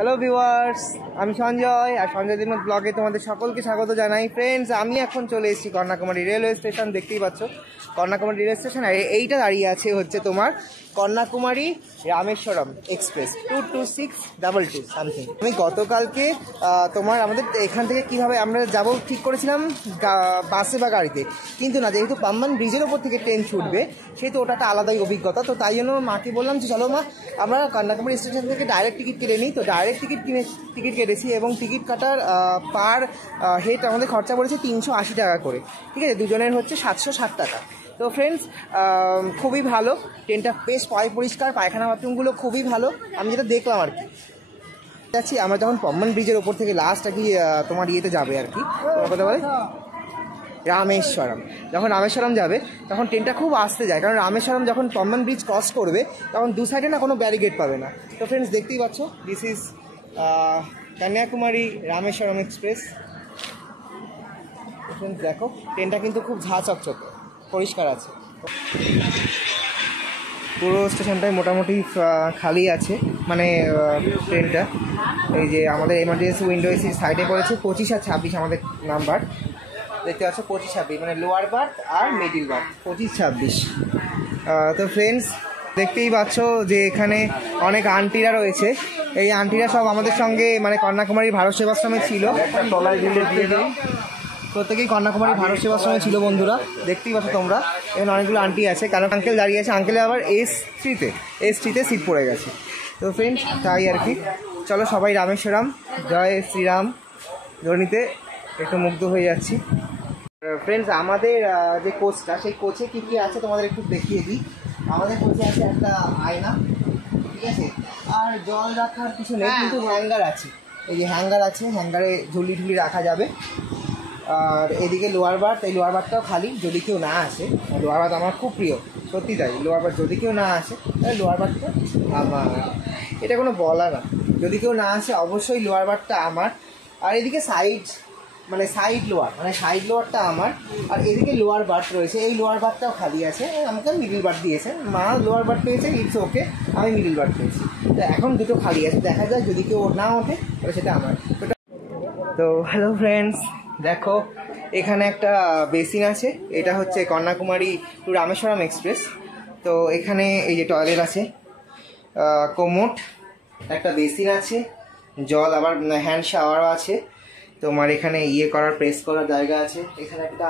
Hello viewers, আমি সঞ্জয় আর সঞ্জয় দিন ব্লগে তোমাদের সকলকে স্বাগত জানাই। ফ্রেন্ডস, আমি এখন চলে এসেছি কন্যাকুমারী রেলওয়ে স্টেশন। দেখতেই পাচ্ছ কন্যাকুমারী রেলওয়ে স্টেশন। আর এইটা দাঁড়িয়ে আছে হচ্ছে তোমার কন্যাকুমারী রামেশ্বরম এক্সপ্রেস 22622 সামথিং। আমি গতকালকে তোমার আমাদের এখান থেকে কীভাবে আমরা যাব ঠিক করেছিলাম বাসে বা গাড়িতে, কিন্তু না, যেহেতু পাম্বান ব্রিজের ওপর থেকে ট্রেন ছুটবে সেহেতু ওটা একটা আলাদাই অভিজ্ঞতা। তো তাই জন্য মাকে বললাম যে চলো মা, আমরা কন্যাকুমারী স্টেশন থেকে ডাইরেক্ট টিকিট কেটে নিই। তো ডাইরেক্ট টিকিট কেটেছি এবং টিকিট কাটার পার হেড আমাদের খরচা পড়েছে 380 টাকা করে। ঠিক আছে, দুজনের হচ্ছে 760 টাকা। তো ফ্রেন্ডস, খুবই ভালো, ট্রেনটা বেশ পরিষ্কার, পায়খানা বাথরুমগুলো খুবই ভালো, আমি যেটা দেখলাম আর কি। যাচ্ছি আমরা যখন পাম্বান ব্রিজের ওপর থেকে লাস্ট আর কি তোমার ইয়েতে যাবে আর কি, তোমার কথা বলে রামেশ্বরম। যখন রামেশ্বরম যাবে তখন ট্রেনটা খুব আস্তে যায়, কারণ রামেশ্বরম যখন পাম্বান ব্রিজ ক্রস করবে তখন দু সাইডে না কোনো ব্যারিকেড পাবে না। তো ফ্রেন্ডস, দেখতেই পাচ্ছ, this is Kanyakumari Rameswaram express. Friends দেখো, ট্রেনটা কিন্তু খুব ঝাঁ চকচকে পরিষ্কার আছে। পুরো স্টেশনটাই মোটামুটি খালি আছে, মানে ট্রেনটা। এই যে আমাদের এমার্জেন্সি উইন্ডো এসির সাইডে পড়েছে 25 আর 26 আমাদের নাম্বার। দেখতে পাচ্ছ 25-26, মানে লোয়ার বার্থ আর মিডিল বার্থ 25-26। তো ফ্রেন্ডস, দেখতেই পাচ্ছ যে এখানে অনেক আন্টিরা রয়েছে। এই আন্টিরা সব আমাদের সঙ্গে মানে কন্যাকুমারী ভারত সেবাশ্রমে ছিল, প্রত্যেকেই কন্যাকুমারী ভারত সেবাশ্রমে ছিল বন্ধুরা। দেখতেই পাচ্ছ তোমরা, এখানে অনেকগুলো আন্টি আছে, কারণ আঙ্কেল দাঁড়িয়ে আছে, আঙ্কেলের আবার S3-তে সিট পড়ে গেছে। তো ফ্রেন্ডস, তাই আর কি, চলো সবাই রামেশ্বরম, জয় শ্রীরাম ধ্বনিতে একটু মুগ্ধ হয়ে যাচ্ছি। ফ্রেন্ডস, আমাদের যে কোচটা, সেই কোচে কী কী আছে তোমাদের একটু দেখিয়ে দিই। আমাদের কোচে আছে একটা আয়না, ঠিক আছে, আর জল রাখার কিছু নেই, কিন্তু হ্যাঙ্গার আছে। এই যে হ্যাঙ্গার আছে, হ্যাঙ্গারে ঝুলি রাখা যাবে। আর এদিকে লোয়ার বার্থ, এই লোয়ার বার্থটাও খালি, যদি কেউ না আসে। লোয়ার বার্থ আমার খুব প্রিয়, সত্যি তাই। লোয়ার বার্থ যদি কেউ না আসে তাহলে লোয়ার বার্থটা আমার, এটা কোনো বলা না। যদি কেউ না আসে অবশ্যই লোয়ার বার্থটা আমার। আর এদিকে সাইড লোয়ারটা আমার। আর এদিকে লোয়ার বার্থ রয়েছে, এই লোয়ার বার্থটাও খালি আছে, আমাকে মিডিল বার্থ দিয়েছে। মা লোয়ার বার্থ পেয়েছে, ইটস ওকে, আমি মিডিল বার্থ পেয়েছি। তো এখন দুটো খালি আছে, দেখা যায় যদি কেউ না ওঠে তাহলে সেটা আমার। তো হ্যালো ফ্রেন্ডস, দেখো এখানে একটা বেসিন আছে, এটা হচ্ছে কন্যাকুমারী টু রামেশ্বরম এক্সপ্রেস। তো এখানে এই যে টয়লেট আছে, কোমোট, একটা বেসিন আছে, জল, আবার হ্যান্ড শাওয়ারও আছে। তোমার এখানে প্রেস করার জায়গা আছে। এখানে একটা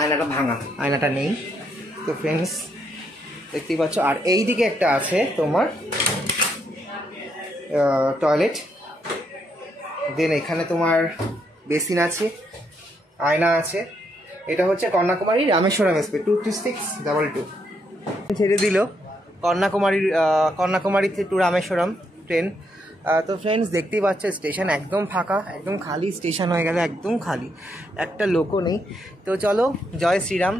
আয়নাটা ভাঙা, আয়নাটা নেই। তো ফ্রেন্ডস, দেখতেই পাচ্ছ। আর এই দিকে একটা আছে তোমার টয়লেট, দেন এখানে তোমার বেসিন আছে, আয়না আছে। এটা হচ্ছে কন্যাকুমারী রামেশ্বরম এক্সপ্রেস 22622 ছেড়ে দিল কন্যাকুমারীতে টু রামেশ্বরম ট্রেন। তো ফ্রেন্ডস, দেখতেই পাচ্ছ স্টেশন একদম ফাঁকা, একদম খালি স্টেশন হয়ে গেল, একদম খালি, একটা লোকও নেই। তো চলো, জয় শ্রীরাম।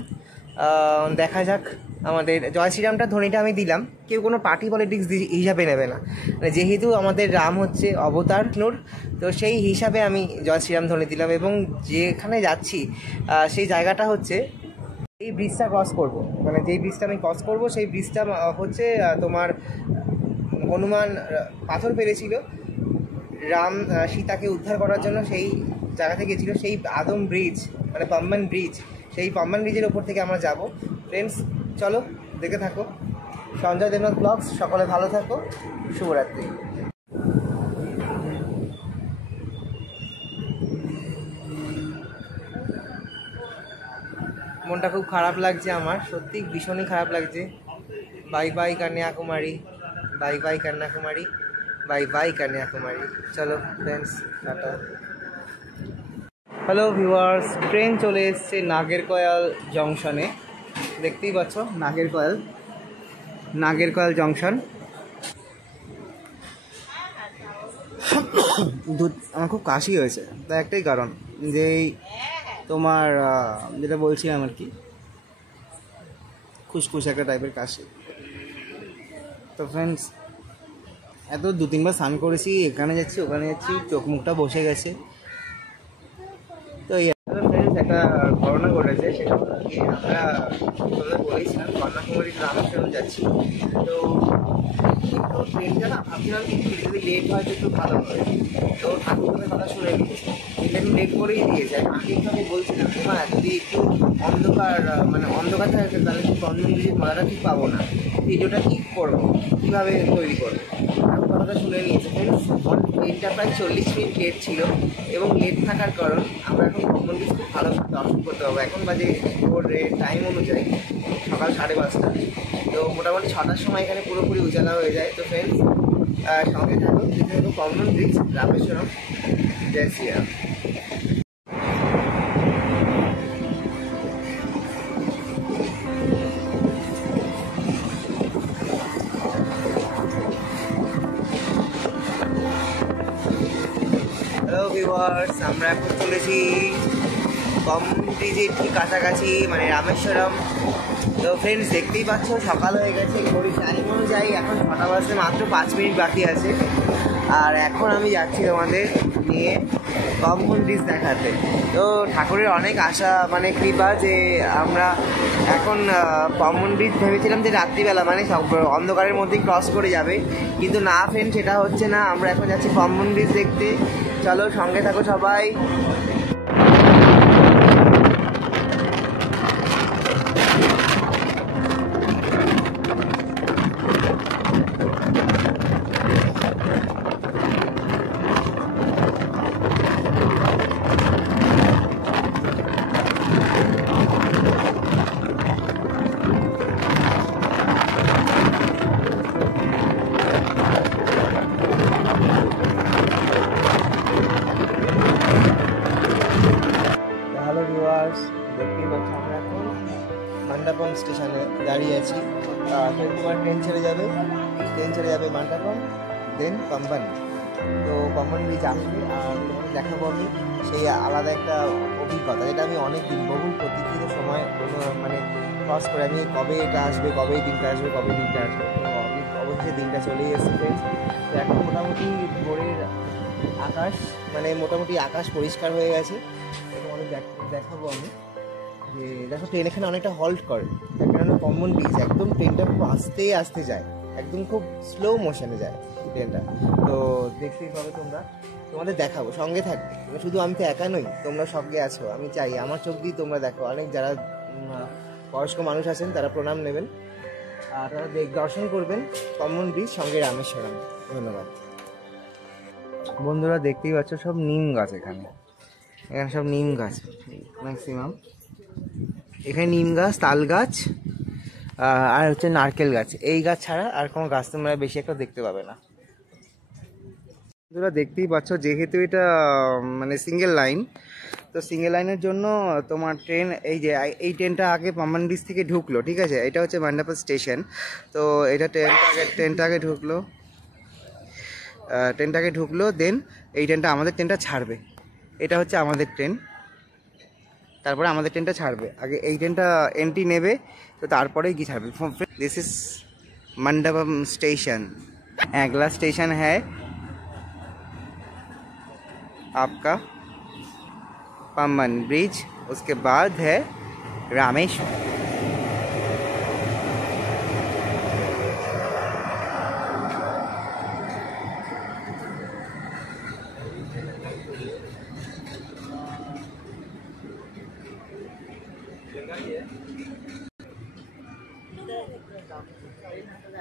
দেখা যাক। আমাদের জয় শ্রীরামটা ধ্বনিটা আমি দিলাম, কেউ কোনো পার্টি পলিটিক্স হিসাবে নেবে না, মানে যেহেতু আমাদের রাম হচ্ছে অবতার নূর, তো সেই হিসাবে আমি জয় শ্রীরাম ধ্বনি দিলাম। এবং যেখানে যাচ্ছি সেই জায়গাটা হচ্ছে, এই ব্রিজটা ক্রস করব, মানে যেই ব্রিজটা আমি ক্রস করব সেই ব্রিজটা হচ্ছে তোমার হনুমান পাথর ফেলেছিল, রাম সীতাকে উদ্ধার করার জন্য সেই জায়গাতে গেছিলো, সেই আদম ব্রিজ, মানে পাম্বান ব্রিজ। সেই পাম্বান ব্রিজের ওপর থেকে আমরা যাব। ফ্রেন্ডস, চলো দেখে থাকো। সঞ্জয় দেবনাথ ব্লগস, সকলে ভালো থাকো, শুভরাত্রি। মনটা খুব খারাপ লাগছে আমার, সত্যি ভীষণই খারাপ লাগছে। Bye bye Kanyakumari, bye bye Kanyakumari, bye bye Kanyakumari. চলো friends, tata. Hello viewers, train চলে এসছে নাগেরকয়াল জংশনে। দেখতেই পাচ্ছ নাগেরকয়াল জংশন। আমার খুব কাশি হয়েছে, তা একটাই কারণ, যে তোমার যেটা বলছিলাম আর কি, খুসখুস একটা টাইপের কাশি। তো ফ্রেন্ডস, এত 2-3বার স্নান করেছি, এখানে যাচ্ছি ওখানে যাচ্ছি, চোখ মুখটা বসে গেছে। তো এই ফ্রেন্ডস, একটা ঘটনা ঘটেছে। হয়েছে সেটা হলো কি, আমরা তোমাদের বলেছিলাম কন্যাকুমারী রামেশ্বরম যাচ্ছি। তো ট্রেনটা না ভাবছিলাম যদি লেট হয় তো একটু ভালো হয়। তো ঠাকুরের কথা শুনে নিয়েছি, ট্রেনটা একটু লেট করেই দিয়েছে। আগে একটু আমি বলছিলাম যে মা যদি একটু অন্ধকার থাকে তাহলে কিন্তু কন্যাকুমারীর মজাটা ঠিক পাবো না, ভিডিওটা ঠিক করবো, কীভাবে তৈরি করবো। ঠাকুর কথাটা শুনে নিয়েছে ফ্রেন্ডস। ট্রেনটা প্রায় 40 মিনিট লেট ছিল এবং লেট থাকার কারণ আমরা এখন কমনবিজ খুব ভালো দর্শন করতে পারবো। এখন বাজে টাইম অনুযায়ী সকাল 5:30। তো মোটামুটি 6টার সময় এখানে পুরোপুরি উজালা হয়ে যায়। তো ফ্রেন্ডস সঙ্গে থাকুন, যেতে হলো কমন ব্রিজ রামেশ্বরম। জয় শ্রীরাম। হ্যালো ভিউয়ার্স, আমরা এখন চলেছি কমন ব্রিজের ঠিক কাছাকাছি, মানে রামেশ্বরম। তো ফ্রেন্ডস দেখতেই পাচ্ছ সকাল হয়ে গেছে, ঘড়ি টাইম অনুযায়ী এখন 6টা বাজতে মাত্র 5 মিনিট বাকি আছে। আর এখন আমি যাচ্ছি তোমাদের নিয়ে কমন ব্রিজ দেখাতে। তো ঠাকুরের অনেক আশা, মানে কৃপা যে আমরা এখন কমন ব্রিজ ভেবেছিলাম যে রাত্রিবেলা মানে সব অন্ধকারের মধ্যেই ক্রস করে যাবে, কিন্তু না ফ্রেন্ড সেটা হচ্ছে না। আমরা এখন যাচ্ছি কমন ব্রিজ দেখতে। চলো সঙ্গে থাকো সবাই। হ্যালো ভিউয়ার্স, দেখতেই পাচ্ছি আমরা এখন মান্ডাপম স্টেশনে দাঁড়িয়ে আছি। তোমার ট্রেন ছেড়ে যাবে মান্ডাপম, দেন পাম্বান। তো কমন ব্রিজ আসবে আর তোমাকে দেখাবো আমি সেই আলাদা একটা অভিজ্ঞতা, যেটা আমি অনেক দিন বহু প্রতীক্ষিত সময় মানে ক্রস করে আমি কবে এটা আসবে, কবে এই দিনটা আসবে, কবে দিনটা আসবে। তো অবশ্যই দিনটা চলেই এসেছে ফ্রেন্ডস। তো এখন মোটামুটি ভোরের আকাশ, মানে মোটামুটি আকাশ পরিষ্কার হয়ে গেছে। তোমাদের দেখাবো আমি যে দেখো ট্রেন এখানে অনেকটা হল্ট করে, তার কারণে কমন ব্রিজ একদম ট্রেনটা খুব আস্তে আস্তে যায়, একদম খুব স্লো মোশনে যায় ট্রেনটা। তো দেখতেই পাবে তোমরা, তোমাদের দেখাবো, সঙ্গে থাকবে। শুধু আমি তো একা নই, তোমরা সঙ্গে আছো। আমি চাই আমার চোখ দিয়ে তোমরা দেখো। অনেক যারা বয়স্ক মানুষ আছেন তারা প্রণাম নেবেন আর তারা দর্শন করবেন কমন ব্রিজ, সঙ্গে রামেশ্বরম। ধন্যবাদ। বন্ধুরা দেখতেই পাচ্ছ সব নিম গাছ, এখানে সব নিম গাছ ম্যাক্সিমাম। এখানে নিম গাছ, তাল গাছ আর হচ্ছে নারকেল গাছ। এই গাছ ছাড়া আর কোনো গাছ তোমরা বেশি একটা দেখতে পাবে না। বন্ধুরা দেখতেই পাচ্ছ যেহেতু এটা মানে সিঙ্গেল লাইন, তো সিঙ্গেল লাইনের জন্য তোমার ট্রেন এই ট্রেনটা আগে পাম্বান ব্রিজ থেকে ঢুকলো, ঠিক আছে। এটা হচ্ছে মান্ডাপম স্টেশন। তো এটা ট্রেনটা ঢুকলো, দেন এই ট্রেনটা আমাদের ট্রেনটা ছাড়বে। এটা হচ্ছে আমাদের ট্রেন, তারপরে আমাদের ট্রেনটা ছাড়বে। আগে এই ট্রেনটা এন্ট্রি নেবে, তো তারপরেই কি ছাড়বে। This is Mandapam station. अगला स्टेशन है आपका पाम्बन ब्रिज, उसके बाद है रामेश्वरम।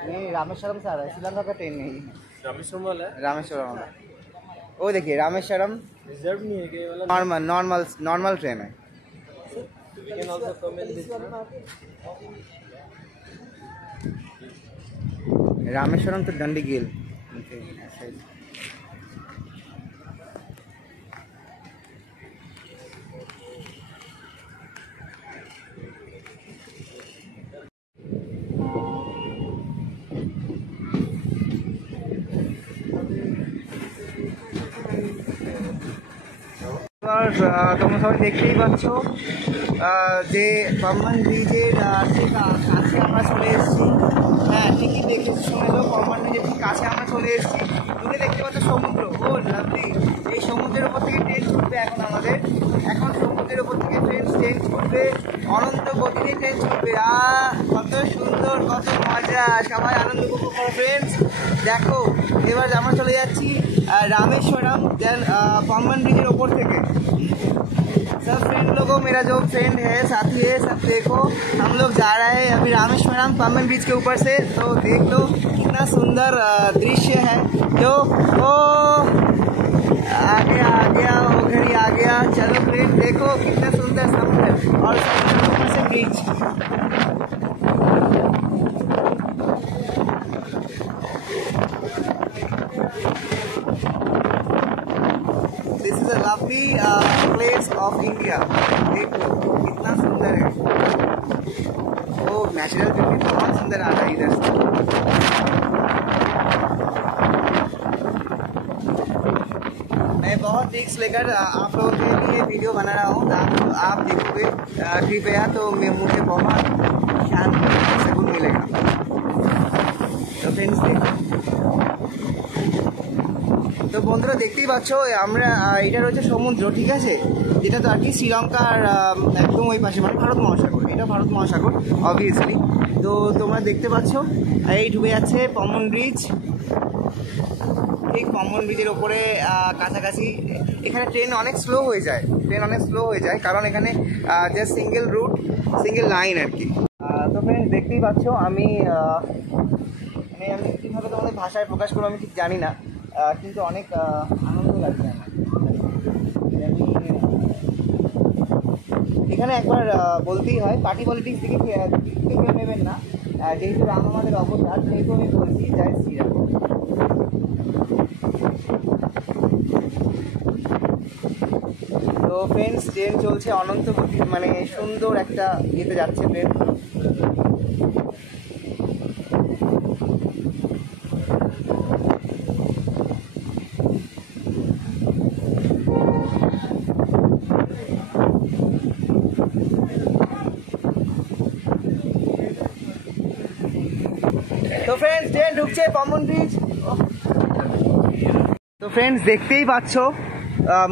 नहीं रामेश्वरम से आ रहा है, श्रीलंका का ट्रेन नहीं। रामेश्वरम वाला है? रामेश्वरम वाला वो देखिए, रामेश्वरम रिजर्व नहीं है कि नॉर्मल ट्रेन है। रामेश्वरम तो डंडीगिल। তোমরা সবাই দেখতেই পাচ্ছ যে পাম্বান ব্রিজের ঠিক কাছে আমরা চলে এসেছি। হ্যাঁ ঠিকই দেখেছি, শুনেছো, পাম্বান ব্রিজের ঠিক কাছে আমরা চলে এসেছি। দূরে দেখতে পাচ্ছ সমুদ্র, ও লাভলি। এই সমুদ্রের ওপর থেকে ট্রেন ছুটবে এখন আমাদের, এখন সমুদ্রের ওপর থেকে ট্রেন ছুটবে চলবে। কত সুন্দর, কত মজা, সবাই আনন্দ উপভোগ করো ফ্রেন্ডস। দেখো এবার আমরা চলে যাচ্ছি रामेश्वरम, देन पम्बन ब्रिजेर ऊपर থেকে। सब फ्रेंड लोगों, मेरा जो फ्रेंड है, साथी है, सब देखो हम लोग जा रहे हैं अभी रामेश्वरम पम्बन ब्रिज के ऊपर से। तो देख लो कितना सुंदर दृश्य है। जो ओ आ गया वो घड़ी आ गया। चलो फ्रेंड देखो कितना सुंदर समुद्र और समुद्र के ऊपर से bridge. This is a lovely place of India. देखो कितना सुंदर है। वो नेचुरल ब्यूटी बहुत सुंदर आ रहा है इधर से। मैं बहुत रिक्स लेकर आप लोगों के लिए वीडियो बना रहा हूँ। आप देखोगे कृपया तो मुझे बहुत शांति सुकून मिलेगा। तो फ्रेंड्स देखो, তো বন্ধুরা দেখতেই পাচ্ছ আমরা এটা রয়েছে সমুদ্র, ঠিক আছে, যেটা তো আর কি শ্রীলঙ্কার একদম ওই পাশে, মানে ভারত মহাসাগর, এটা ভারত মহাসাগর অবভিয়াসলি। তো তোমরা দেখতে পাচ্ছ এই ডুবে যাচ্ছে পম্বন ব্রিজ। ঠিক পম্বন ব্রিজের ওপরে কাছাকাছি। এখানে ট্রেন অনেক স্লো হয়ে যায়, কারণ এখানে just single route, single line আর কি। তো ফ্রেন্ডস দেখতেই পাচ্ছ আমি কীভাবে তোমাদের ভাষায় প্রকাশ করবো আমি ঠিক জানি না, কিন্তু অনেক আনন্দ লাগছে আমার। এখানে একবার বলতেই হয়, পার্টি পলিটিক্স দিকে কেউ নেবেন না, যেহেতু রাম আমাদের অবতার, সেহেতু আমি বলছি জয় শ্রীরাম। তো ফ্রেন্ডস ট্রেন চলছে অনন্ত গতি, মানে সুন্দর একটা ইয়েতে যাচ্ছে ট্রেন। তো ফ্রেন্ডস ট্রেন ঢুকছে পম্বন ব্রিজ। তো ফ্রেন্ডস দেখতেই পাচ্ছ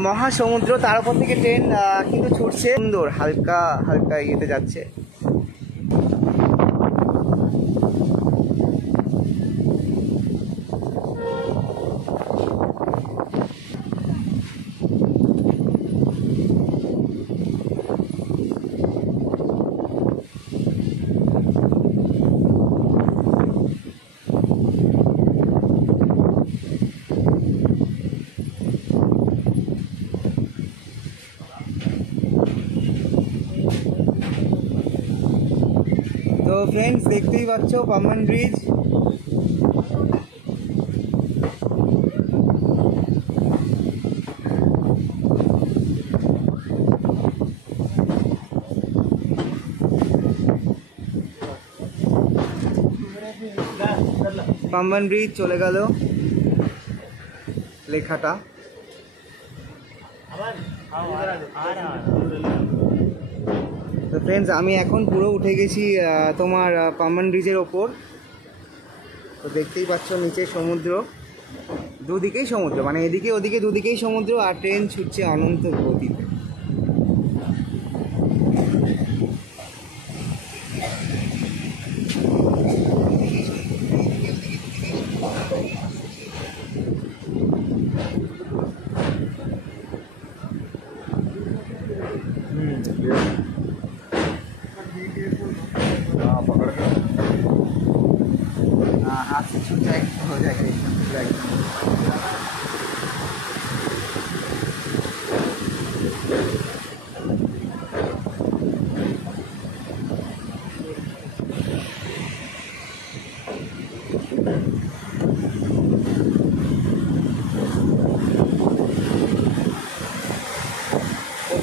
মহাসমুদ্র, তার উপর থেকে ট্রেন কিন্তু ছুটছে, সুন্দর হালকা হালকা ইয়েতে যাচ্ছে। তো ফ্রেন্ডস দেখতেই পাচ্ছ পম্বন ব্রিজ। পম্বন ব্রিজ চলে গেল লেখাটা। তো ফ্রেন্ডস আমি এখন পুরো উঠে গেছি তোমার পম্বন ব্রিজের ওপর। তো দেখতেই পাচ্ছ নিচে সমুদ্র, দুদিকেই সমুদ্র, মানে এদিকে ওদিকে দুদিকেই সমুদ্র, আর ট্রেন ছুটছে অনন্ত গতিতে। हाथ से छूट जाएगा हो जाएगा एकदम।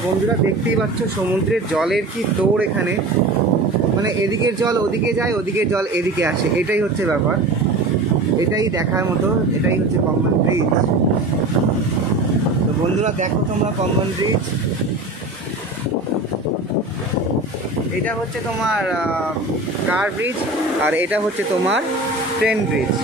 বন্ধুরা দেখতেই পাচ্ছ সমুদ্রের জলের কি দৌড় এখানে, মানে এদিকের জল ওদিকে যায়, ওদিকের জল এদিকে আসে, এটাই হচ্ছে ব্যাপার, এটাই দেখার মতো, এটাই হচ্ছে পম্বন ব্রিজ। তো বন্ধুরা দেখো তোমরা পম্বন ব্রিজ, এটা হচ্ছে তোমার কার ব্রিজ, আর এটা হচ্ছে তোমার ট্রেন ব্রিজ।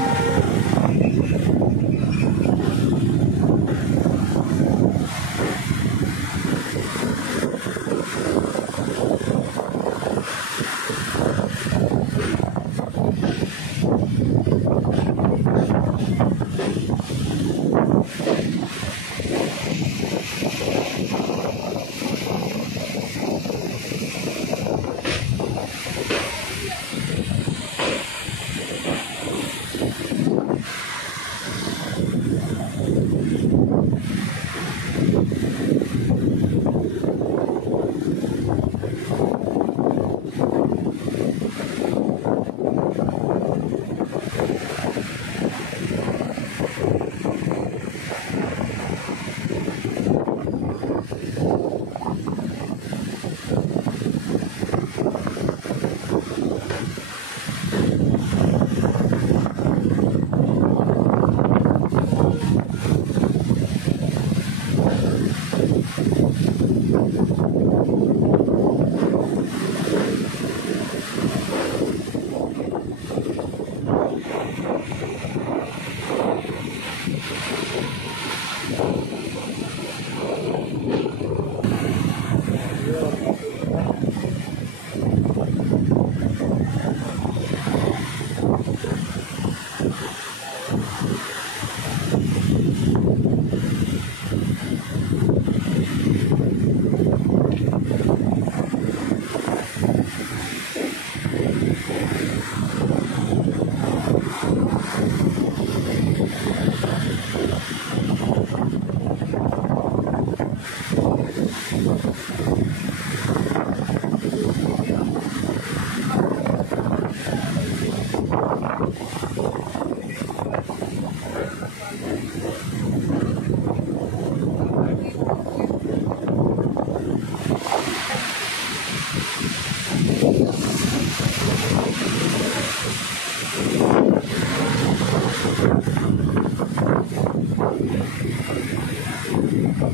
তো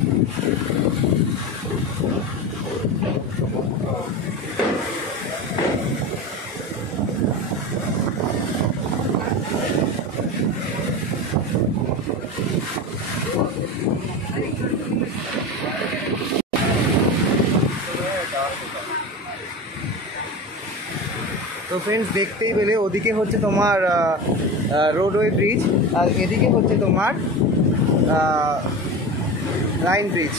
ফ্রেন্ডস দেখতেই পেলে ওদিকে হচ্ছে তোমার রোডওয়ে ব্রিজ আর এদিকে হচ্ছে তোমার line bridge.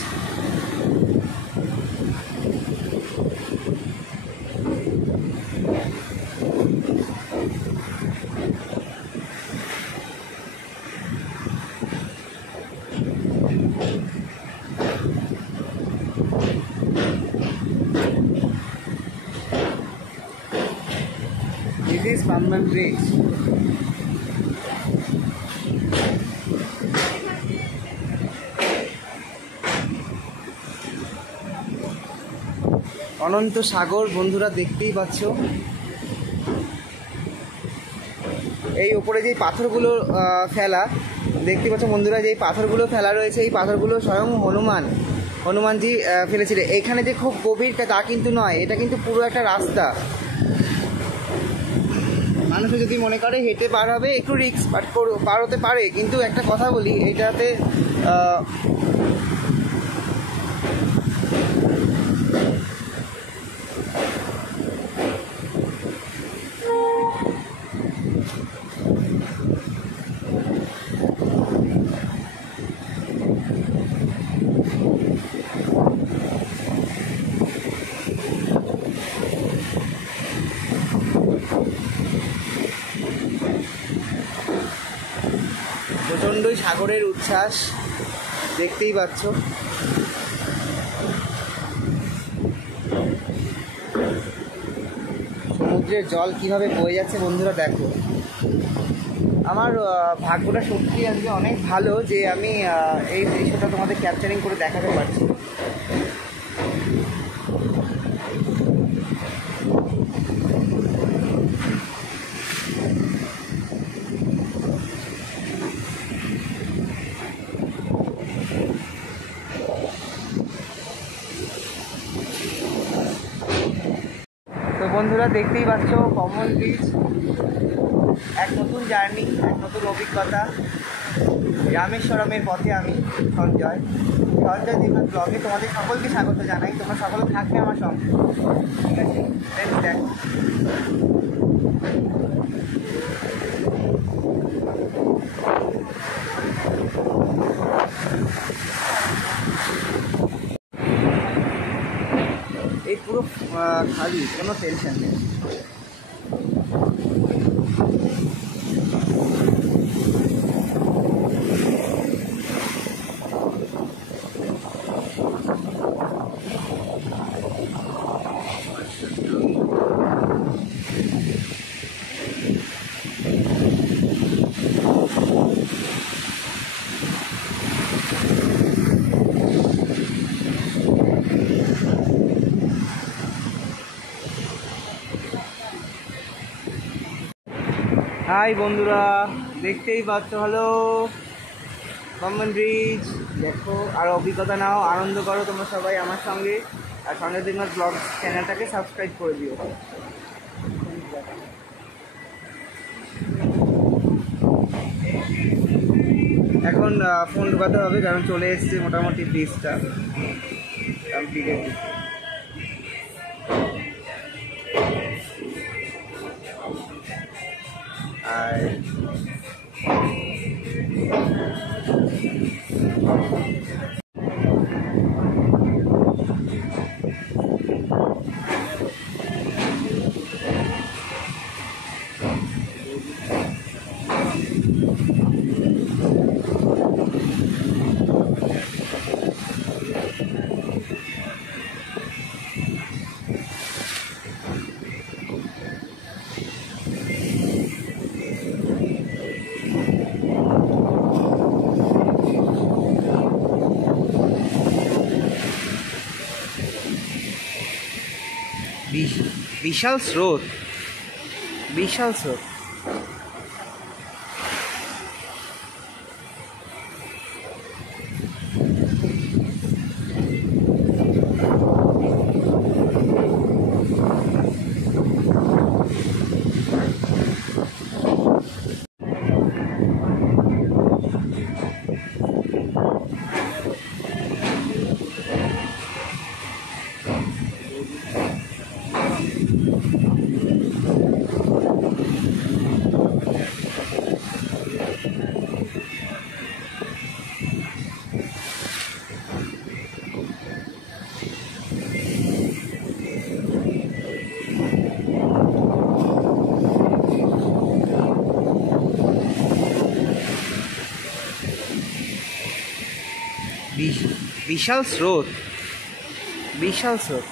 This is Pamban Bridge. অনন্ত সাগর বন্ধুরা দেখতেই পাচ্ছ। এই উপরে যে পাথরগুলো ফেলা দেখতে পাচ্ছ বন্ধুরা, যে পাথরগুলো ফেলা রয়েছে এই পাথরগুলো স্বয়ং হনুমানজি ফেলেছিলেন। এখানে যে খুব গভীরটা তা কিন্তু নয়, এটা কিন্তু পুরো একটা রাস্তা। মানুষ যদি মনে করে হেঁটে পার হবে একটু রিস্ক পার হতে পারে, কিন্তু একটা কথা বলি এটাতে প্রচণ্ডই সাগরের উচ্ছ্বাস দেখতেই পাচ্ছ। সমুদ্রের জল কিভাবে বয়ে যাচ্ছে বন্ধুরা দেখো। আমার ভাগ্যটা সত্যি আজকে অনেক ভালো যে আমি এই দৃশ্যটা তোমাদের ক্যাপচারিং করে দেখাতে পারছি। তো বন্ধুরা দেখতেই পাচ্ছ কমল ব্রিজ, এক নতুন জার্নি, এক নতুন অভিজ্ঞতা। রামেশ্বরমের পথে আমি সঞ্জয় দেবনাথ ব্লগে তোমাদের সকলকে স্বাগত জানাই। তোমরা সকলে থাকবে আমার সঙ্গে, ঠিক আছে? দেখ এই পুরো খালি, কোনো টেনশন নেই। হাই বন্ধুরা, দেখতেই পাচ্ছ হ্যালো পাম্বান ব্রিজ। দেখো আর অভিজ্ঞতা নাও, আনন্দ করো তোমরা সবাই আমার সঙ্গে। আর সঞ্জয় দেবনাথ ব্লগ চ্যানেলটাকে সাবস্ক্রাইব করে দিও। এখন ফোন ঢোকাতে হবে কারণ চলে এসছে মোটামুটি ব্রিজটা কমপ্লিটেড। আর বিশাল স্রোত, বিশাল স্রোত। বিশাল স্রোত, বিশাল স্রোত।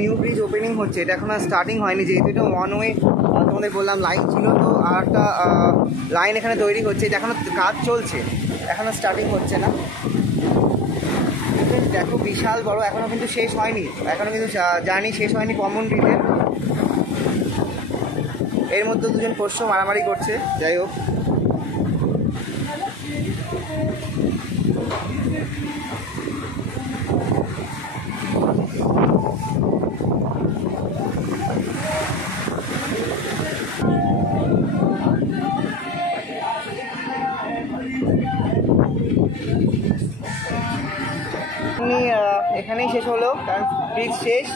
নিউ ব্রিজ ওপেনিং হচ্ছে, এটা এখন আর স্টার্টিং হয়নি, যেহেতু এটা ওয়ান ওয়ে তোমাদের বললাম লাইন ছিল, তো আর একটা লাইন এখানে তৈরি হচ্ছে, এটা এখনও কাজ চলছে, এখনও স্টার্টিং হচ্ছে না। দেখো বিশাল বড়, এখনও কিন্তু শেষ হয়নি, এখনও কিন্তু জার্নি শেষ হয়নি কমন ব্রিজের। এর মধ্যে দুজন পোষ্য মারামারি করছে, যাই হোক। এখানেই শেষ হলো, কারণ ব্রিজ শেষ।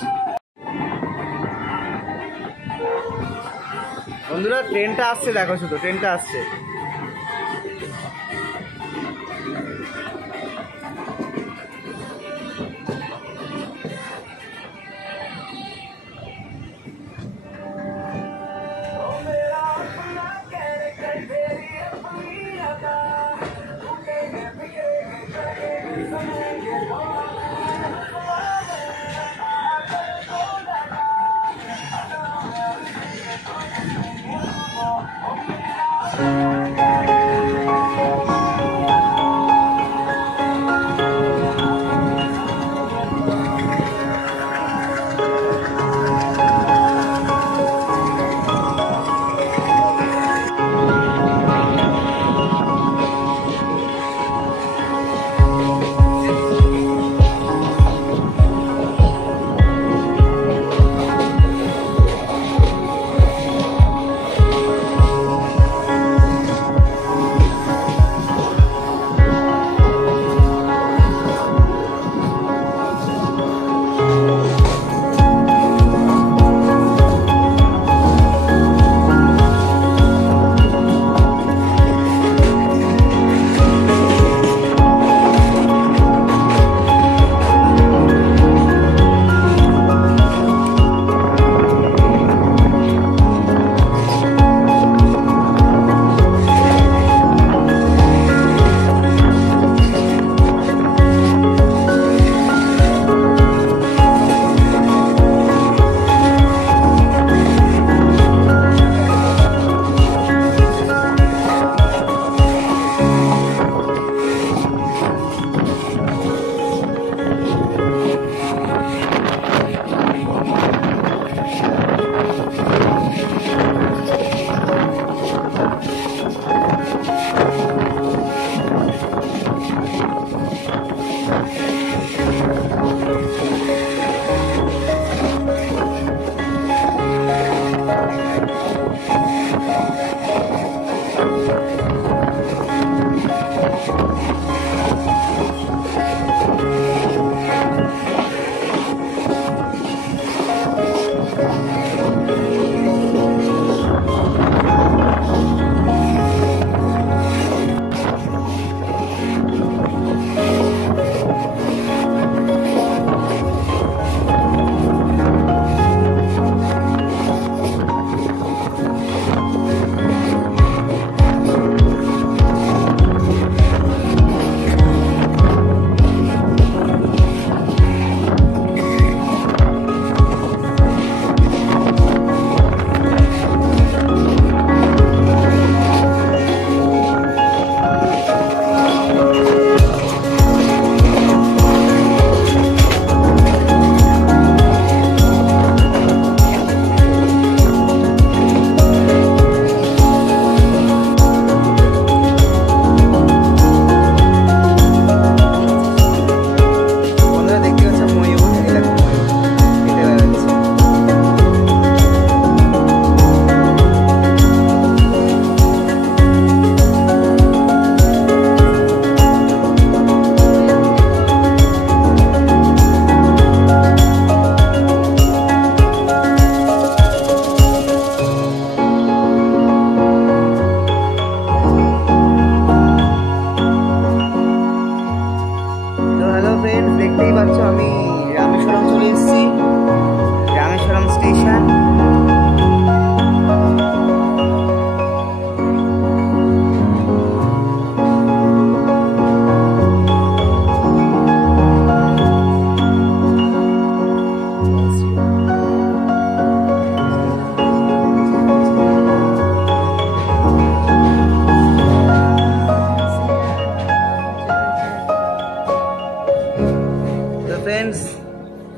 বন্ধুরা ট্রেনটা আসছে, দেখো শুধু ট্রেনটা আসছে।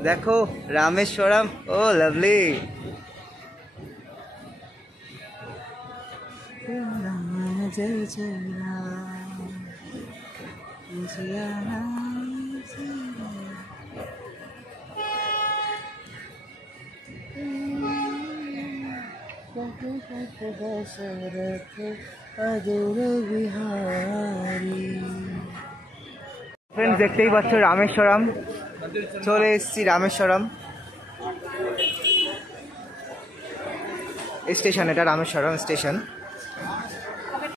দেখো রামেশ্বরম, ও লাভলি। ফ্রেন্ডস দেখতেই পাচ্ছ রামেশ্বরম, চলে এসেছি রামেশ্বরম স্টেশন, এটা রামেশ্বরম স্টেশন।